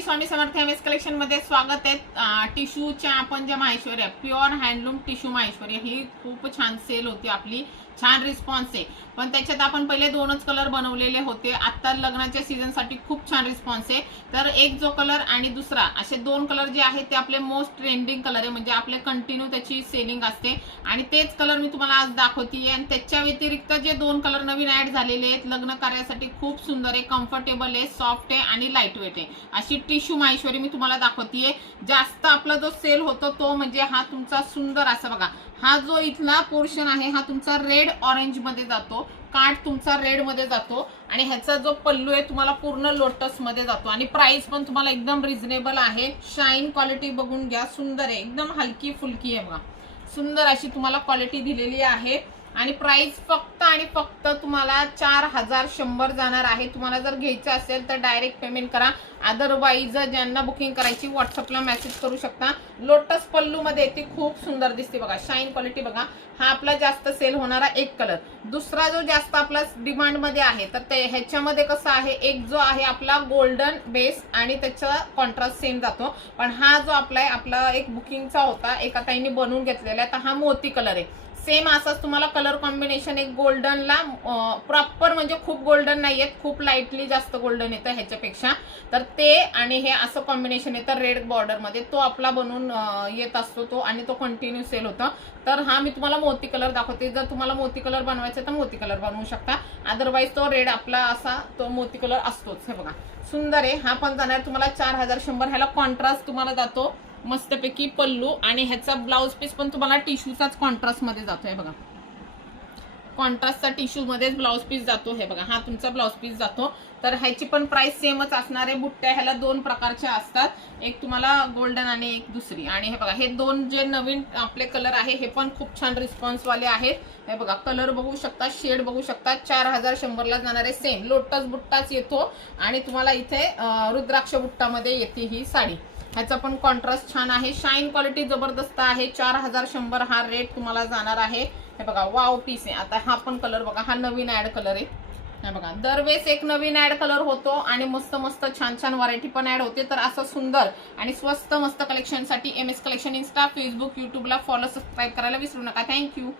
Swami Samarth MS collection मध्ये स्वागत आहे। टिश्यूच्या आपण ज्या Maheshwari pure handloom tissue Maheshwari ही खूप छान सेल होती, आपली छान रिस्पॉन्स आहे। पण त्याच्यात आपण पहिले दोनच कलर बनवलेले होते, आता लग्नाच्या सीझन साठी खूप छान रिस्पॉन्स आहे। तर एक जो कलर आणि दुसरा असे दोन कलर जे आहेत ते आपले मोस्ट ट्रेंडिंग कलर आहे, म्हणजे आपले कंटिन्यू त्याची सेलिंग असते आणि तेच कलर मी तुम्हाला आज दाखवते। आणि त्याच्या व्यतिरिक्त जे दोन कलर नवीन ऍड झालेले आहेत लग्न कार्यासाठी खूप सुंदर आहे, कम्फर्टेबल आहे, सॉफ्ट आहे आणि लाईट वेट आहे अशी टिश्यू माहेश्वरी मी तुम्हाला दाखवतेय। जास्त आपला जो सेल होतो तो म्हणजे हा तुमचा सुंदर असा बघा, हा जो इथला पोर्शन आहे हा तुमचा रेड ऑरेंज मध्ये जातो, काठ तुमचा रेड मध्ये जातो आणि ह्याचा जो पल्लू आहे तुम्हाला पूर्ण लोटस मध्ये जातो आणि प्राइस पण तुम्हाला एकदम रिझनेबल आहे। शाईन क्वालिटी बघून घ्या, सुंदर आहे, एकदम हलकी फुलकी आहे बघा, सुंदर अशी तुम्हाला क्वालिटी दिलेली आहे आणि प्राइस फक्त आणि फक्त तुम्हाला 4100 जाणार आहे। तुम्हाला जर घ्यायचं असेल तर डायरेक्ट पेमेंट करा, अदरवाइज ज्यांना बुकिंग करायची व्हॉट्सअपला मेसेज करू शकता। लोटस पल्लू मध्ये ती खूप सुंदर दिसते बघा, शाईन क्वालिटी बघा। हा आपला जास्त सेल होणारा एक कलर। दुसरा जो जास्त आपला डिमांड मध्ये आहे तर ते ह्याच्यामध्ये कसं आहे, एक जो आहे आपला गोल्डन बेस आणि त्याचा कॉन्ट्रास्ट सेम जातो, पण हा जो आपला एक बुकिंगचा होता, एका ताईंनी बनवून घेतलेला आहे, तर हा मोती कलर आहे। सेम असाच तुम्हाला कलर कॉम्बिनेशन एक गोल्डनला प्रॉपर म्हणजे खूप गोल्डन नाहीये, खूप लाईटली जास्त गोल्डन येतं ह्याच्यापेक्षा, तर ते आणि हे असं कॉम्बिनेशन येतं रेड बॉर्डर मध्ये, तो आपला बनवून येत असतो तो आणि तो कंटिन्यू सेल होता। तर हा मी तुम्हाला मोती कलर दाखवते, जर तुम्हाला मोती कलर बनवायचा तर मोती कलर बनवू शकता, अदरवाइज तो रेड आपला असा तो मोती कलर असतोच। हे बघा सुंदर आहे, हा पण जाणार तुम्हाला 4100। ह्याला कॉन्ट्रास्ट तुम्हाला जातो मस्तपैकी पल्लू आणि ह्याचा ब्लाउज पीस पण तुम्हाला टिश्यूचाच कॉन्ट्रास्ट मध्ये जातो। हे बघा कॉन्ट्रास्टचा टिश्यू मध्येच ब्लाउज पीस जातो, हे बघा हा तुमचा ब्लाउज पीस जातो। तर ह्याची पण प्राइस सेमच असणार आहे। बुट्ट्या ह्याला दोन प्रकारच्या असतात, एक तुम्हाला गोल्डन आणि एक दुसरी, आणि हे बघा हे दोन जे नवीन आपले कलर आहे हे पण खूप छान रिस्पॉन्स वाले आहेत। हे बघा कलर बघू शकता, शेड बघू शकता, 4100 ला जाणार आहे। सेम लोटस बुट्टाच येतो आणि तुम्हाला इथे रुद्राक्ष बुट्टामध्ये येते ही साडी। ह्याचा पण कॉन्ट्रास्ट छान आहे, शाईन क्वालिटी जबरदस्त आहे। 4100 हा रेट तुम्हाला जाणार आहे। हे बघा वाव पीस आहे। आता हा पण कलर बघा, हा नवीन ऍड कलर आहे। हे बघा दरवेळेस एक नवीन ऍड कलर होतो आणि मस्त मस्त छान छान व्हरायटी पण ऍड होते। तर असं सुंदर आणि स्वस्त मस्त कलेक्शनसाठी एमएस कलेक्शन इंस्टा, फेसबुक, युट्यूबला फॉलो, सबस्क्राईब करायला विसरू नका। थँक्यू।